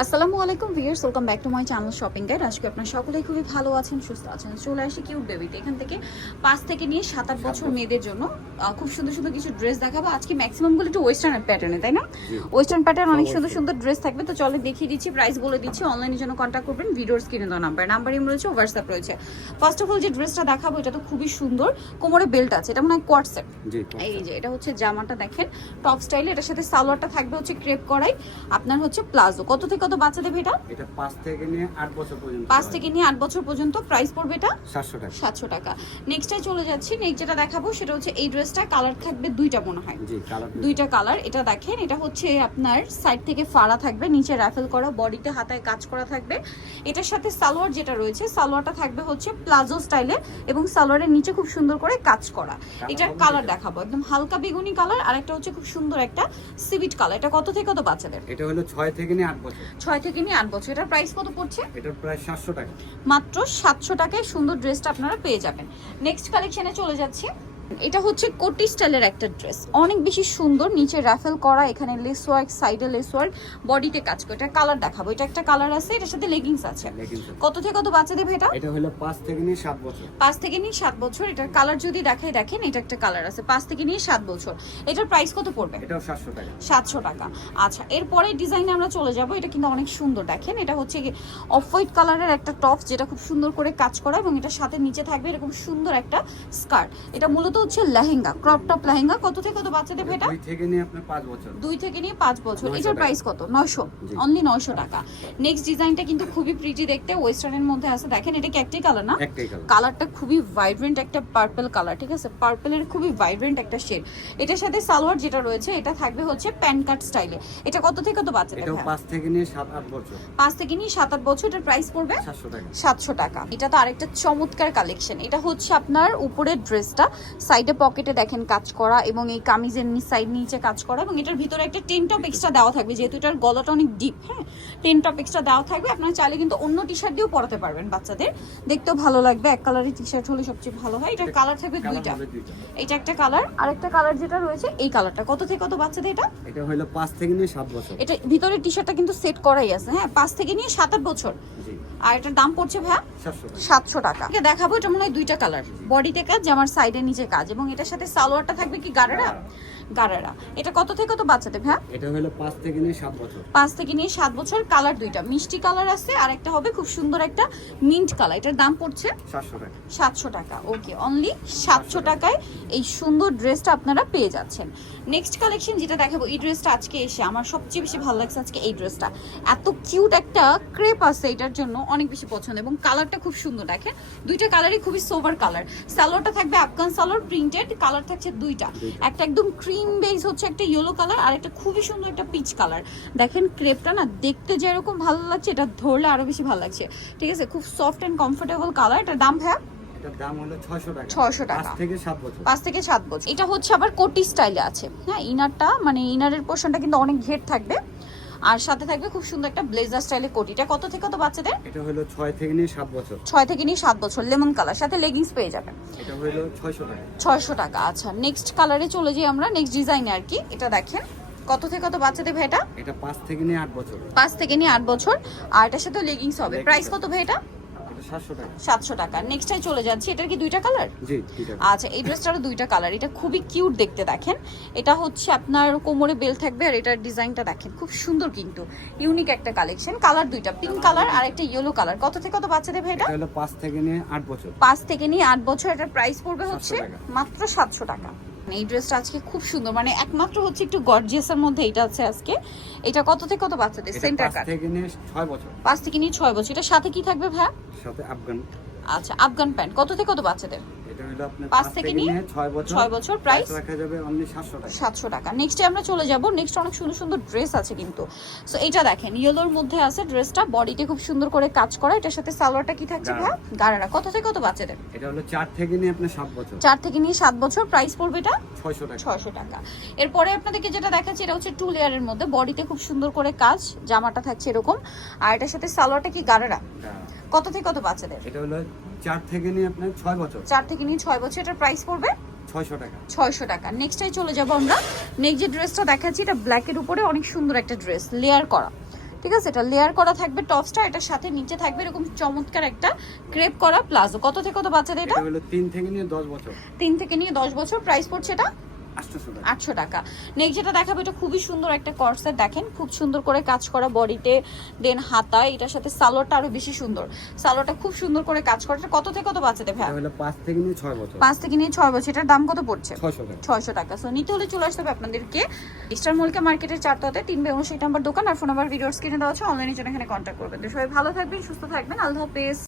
আসসালামু আলাইকুম viewers welcome back to my channel shopping guide. আজকে আপনার সকলেই খুবই ভালো আছেন সুস্থ আছেন। চলে আসি কিউট বেবিতে। এখান থেকে পাঁচ থেকে নিয়ে সাত আট বছর মেয়েদের জন্য খুব সুন্দর সুন্দর কিছু ড্রেস দেখাবো। আজকে ম্যাক্সিমামগুলো একটু ওয়েস্টার্ন প্যাটার্নে তাই না? ওয়েস্টার্ন প্যাটার্ন অনেক সুন্দর সুন্দর ড্রেস থাকবে। তো চলে দেখিয়ে দিচ্ছি প্রাইস বলে দিচ্ছি অনলাইনের জন্য কন্ট্যাক্ট করবেন ভিডিওর স্ক্রিনে দেওয়া নাম্বার নাম্বার ইম রয়েছে হোয়াটসঅ্যাপ রয়েছে। ফার্স্ট অফ অল যে ড্রেসটা দেখাবো এটা তো খুবই সুন্দর। কোমরে বেল্ট আছে এটা মনে হয় কোয়াট সেট এই যে এটা হচ্ছে জামাটা দেখেন টপ স্টাইলে এটার সাথে সালোয়ারটা থাকবে হচ্ছে ক্রেপ করাই আপনার হচ্ছে প্লাজো। কত থেকে কত বাচ্চা দেবে এটা? এটা পাঁচ থেকে নিয়ে আট বছর পর্যন্ত। পাঁচ থেকে নিয়ে আট বছর পর্যন্ত প্রাইস পড়বে এটা? সাতশো টাকা। সাতশো টাকা। নেক্সটে চলে যাচ্ছি। নেক্সট যেটা দেখাবো সেটা হচ্ছে এই ড্রেসটা কালার থাকবে দুইটা মনে হয়। জি কালার দুইটা। কালার এটা দেখেন এটা হচ্ছে আপনার সাইড থেকে ফাড়া থাকবে নিচে র্যাফেল করা বডিতে হাতায় কাজ করা থাকবে। এটার সাথে সালোয়ার যেটা রয়েছে সালোয়ারটা থাকবে হচ্ছে প্লাজো স্টাইলে এবং সালোয়ারের নিচে খুব সুন্দর করে কাজ করা। এটার কালার দেখাবো। একদম হালকা বেগুনি কালার আর একটা হচ্ছে খুব সুন্দর একটা সিভিট কালার এটা কত থেকে কত বাচ্চাদের? এটা হলো ছয় থেকে নিয়ে আট বছর। ছয় থেকে নিয়ে আট বছর। এটার প্রাইস কত পড়ছে? এটার প্রায় সাতশো টাকা। মাত্র সাতশো টাকায় সুন্দর ড্রেসটা আপনারা পেয়ে যাবেন। নেক্সট কালেকশনে চলে যাচ্ছি। এটা হচ্ছে কোটি স্টাইলের একটা ড্রেস। অনেক বেশি সুন্দর নিচে রাফেল করা এখানে লেস ওয়ার্ক সাইডে লেস ওয়ার্ক বডিতে কাজ করে। এটা কালার দেখাবো। এটা একটা কালার আছে এটার সাথে লেগিংস আছে। কত থেকে কত বাচ্চা দেবে এটা? এটা হলো পাঁচ থেকে নিয়ে সাত বছর। পাঁচ থেকে নিয়ে সাত বছর। এটার কালার যদি দেখাই দেখেন এটা একটা কালার আছে। পাঁচ থেকে নিয়ে সাত বছর। এটার প্রাইস কত পড়বে? এটাও সাতশো টাকা। সাতশো টাকা। আচ্ছা এরপরে ডিজাইনে আমরা চলে যাব। এটা কিন্তু অনেক সুন্দর দেখেন। এটা হচ্ছে অফ হোয়াইট কালারের একটা টপ যেটা খুব সুন্দর করে কাজ করা এবং এটা সাথে নিচে থাকবে এরকম সুন্দর একটা স্কার্ট এটা মূলত হচ্ছে লেহেঙ্গা ক্রপ টপ লেহেঙ্গা। কত থেকে কত বাচ্চা দেবে এটা দুই থেকে নিয়ে আপনার পাঁচ বছর। দুই থেকে নিয়ে পাঁচ বছর। এটার প্রাইস কত? নয়শো। জি। অনলি নয়শো টাকা। নেক্সট ডিজাইনটা কিন্তু খুবই প্রিটি দেখতে। ওয়েস্টার্নের মধ্যে আছে। দেখেন এটা কি একটাই কালার না? একটাই কালার কালারটা খুবই ভাইব্রেন্ট একটা পার্পল কালার ঠিক আছে? পার্পলের খুবই ভাইব্রেন্ট একটা শেড এটার সাথে সালোয়ার যেটা রয়েছে এটা থাকবে হচ্ছে প্যান কাট স্টাইলে এটা কত থেকে কত বাচ্চাদের ভাইয়া? পাঁচ থেকে নিয়ে সাত আট বছর। পাঁচ থেকে নিয়ে সাত আট বছর। এটার প্রাইস পড়বে সাতশো টাকা। সাতশো টাকা। এটা তো আরেকটা চমৎকার কালেকশন এটা হচ্ছে আপনার উপরের ড্রেসটা সাইডে পকেটে দেখেন কাজ করা এবং এই কামিজের সাইড নিচে কাজ করা এবং এটার ভিতরে একটা টেন টপ এক্সট্রা দেওয়া থাকবে। যেহেতু এটার গলাটা অনেক ডিপ হ্যাঁ? টেন টপ এক্সট্রা দেওয়া থাকবে। আপনারা চাইলে কিন্তু অন্য টি শার্ট দিয়েও পরাতে পারবেন বাচ্চাদের। দেখতেও ভালো লাগবে। এক কালারের টি শার্ট হলে সবচেয়ে ভালো হয়। এটার কালার থাকবে দুইটা। এটা একটা কালার আরেকটা কালার যেটা রয়েছে এই কালারটা কত থেকে কত বাচ্চাদের এটা? এটা হলো পাঁচ থেকে নিয়ে সাত বছর। এটা ভিতরে টি শার্টটা কিন্তু সেট করাই আছে হ্যাঁ? পাঁচ থেকে নিয়ে সাত আট বছর। আর এটার দাম পড়ছে ভাইয়া? সাতশো টাকা। দেখাবো এটা মনে হয় দুইটা কালার বডিতে কাজ আমার সাইডের নিচে কাজ। এবং এটার সাথে সালোয়ারটা থাকবে কি গারারা গারারা। এটা কত থেকে কত বাচ্চাদের ভাইয়া এটা হলো পাঁচ থেকে নিয়ে সাত বছর। পাঁচ থেকে নিয়ে সাত বছর কালার দুইটা। মিষ্টি কালার আছে আর একটা হবে খুব সুন্দর একটা মিন্ট কালার। এটার দাম পড়ছে সাতশো টাকা। সাতশো টাকা। ওকে অনলি সাতশো টাকায় এই সুন্দর ড্রেসটা আপনারা পেয়ে যাচ্ছেন। নেক্সট কালেকশন যেটা দেখাবো এই ড্রেসটা আজকে এসে আমার সবচেয়ে বেশি ভালো লাগছে আজকে এই ড্রেসটা। এত কিউট একটা ক্রেপ আছে এটার জন্য অনেক বেশি পছন্দ এবং কালারটা খুব সুন্দর। দেখেন দুইটা কালারই খুবই সোভার কালার সালোয়ারটা থাকবে আফগান সালোয়ার প্রিন্টেড কালার থাকছে দুইটা। একটা একদম ক্রিম বেস হচ্ছে একটা ইয়েলো কালার আর একটা খুবই সুন্দর একটা পিচ কালার দেখেন ক্রেপটা না দেখতে যেরকম ভালো লাগছে এটা ধরলে আরও বেশি ভালো লাগছে। ঠিক আছে খুব সফট অ্যান্ড কমফোর্টেবল কালার এটার দাম হ্যাঁ ছয়শো টাকা। 600 টাকা। পাঁচ থেকে সাত বছর। পাঁচ থেকে সাত বছর। এটা হচ্ছে আবার কোটি স্টাইলে আছে। হ্যাঁ ইনারটা মানে ইনারের পোর্শনটা কিন্তু অনেক ঘের থাকবে। আর সাথে থাকবে খুব সুন্দর একটা ব্লেজার স্টাইলে কোটিটা। কত থেকে কত বাচ্চাদের? এটা হলো 6 থেকে নিয়ে 7 বছর। 6 থেকে নিয়ে 7 বছর। Lemon colour. সাথে লেগিংস পেয়ে যাবেন। এটা হলো ছয়শো টাকা। ছয়শো টাকা। আচ্ছা নেক্সট কালারে চলে যাই আমরা। নেক্সট ডিজাইনে আর কি। এটা দেখেন। কত থেকে কত বাচ্চাদের ভাই এটা এটা 5 থেকে নিয়ে 8 বছর। 5 থেকে নিয়ে 8 বছর। আর এটার সাথে লেগিংস হবে। প্রাইস কত ভাই এটা এটা সাতশো টাকা। সাতশো টাকা। নেক্সটটাই চলে যাচ্ছি। এটার কি দুইটা কালার জি আচ্ছা এই ড্রেসটারও দুইটা কালার এটা খুবই কিউট দেখতে দেখেন। এটা হচ্ছে আপনার কোমরে বেল থাকবে আর এটার ডিজাইনটা দেখেন। খুব সুন্দর কিন্তু। ইউনিক একটা কালেকশন কালার দুইটা। পিঙ্ক কালার আর একটা ইয়েলো কালার কত থেকে কত বাচ্চাদের ভাই এটা হলো পাঁচ থেকে নিয়ে আট বছর। পাঁচ থেকে নিয়ে আট বছর। এটার প্রাইস পড়বে হচ্ছে মাত্র সাতশো টাকা। এই ড্রেসটা আজকে খুব সুন্দর মানে একমাত্র হচ্ছে একটু গর্জিয়াসের মধ্যে এটা আছে আজকে। এটা কত থেকে কত বাচ্চাদের? সেন্টার পাঁচ কাট থেকে নিয়ে 6 বছর। পাঁচ থেকে নিয়ে 6 বছর। এটা সাথে কি থাকবে ভাই সাথে আফগান। আচ্ছা আফগান প্যান্ট। কত থেকে কত বাচ্চাদের? হলো আপনার থেকে নিয়ে বছর প্রাইস রাখা যাবে অনলি সাতশো টাকা। সাতশো টাকা। নেক্সটে আমরা চলে যাব। নেক্সট অনেক সুন্দর সুন্দর ড্রেস আছে কিন্তু। সো এটা দেখেন ইয়েলোর মধ্যে আছে ড্রেসটা বডিতে খুব সুন্দর করে কাজ করা। এটার সাথে সালোয়ারটা কি থাকছে ভাই গাড়ারা কত থেকে কত বাচ্চাদের? এটা হলো চার থেকে নিয়ে আপনার বছর। চার থেকে নিয়ে সাত বছর প্রাইস পড়বে এটা? ছয়শো টাকা। ছয়শো টাকা। এরপরে আপনাদেরকে যেটা দেখাচ্ছি এটা হচ্ছে টু লেয়ারের মধ্যে। বডিতে খুব সুন্দর করে কাজ। জামাটা থাকছে এরকম। আর এটার সাথে সালোয়ারটা কি? গাড়ারা কত থেকে কত বাচ্চাদের? এটা হলো চার থেকে নিয়ে আপনার ছয় বছর। চার থেকে নিয়ে ছয় বছর এটার প্রাইস পড়বে? ছয়শো টাকা। ছয়শো টাকা। নেক্সটাই চলে যাব আমরা। নেক্সট যে ড্রেসটা দেখাচ্ছি এটা ব্ল্যাকের উপরে অনেক সুন্দর একটা ড্রেস লেয়ার করা। ঠিক আছে? এটা লেয়ার করা থাকবে টপসটা এটার সাথে নিচে থাকবে এরকম চমৎকার একটা ক্রেপ করা প্লাজো। কত থেকে কত বাচ্চাদের এটা? হলো তিন থেকে নিয়ে দশ বছর। তিন থেকে নিয়ে দশ বছর প্রাইস পড়ছে এটা আটশো টাকা। নেক্সট যেটা দেখাবো এটা খুবই সুন্দর একটা কর্সেট দেখেন খুব সুন্দর করে কাজ করা বডিতে দেন হাতায় এটার সাথে সালোয়ারটা আরও বেশি সুন্দর। সালোয়ারটা খুব সুন্দর করে কাজ করা কত থেকে কত বাচ্চাদের ভাই পাঁচ থেকে নিয়ে ছয় বছর। পাঁচ থেকে নিয়ে ছয় বছর এটার দাম কত পড়ছে? ছয়শো টাকা। সো নিতে হলে চলে আসতে হবে আপনাদেরকে। ইস্টার মল্লিকা মার্কেটের চারটাতে তিন বে উনষাট নাম্বার দোকান আর ফোন নাম্বার ভিডিওর স্ক্রিনে দেওয়া আছে অনলাইনের জন্য এখানে কন্ট্যাক্ট করবেন। তো সবাই ভালো থাকবেন সুস্থ থাকবেন আল্লাহ হাফেজ।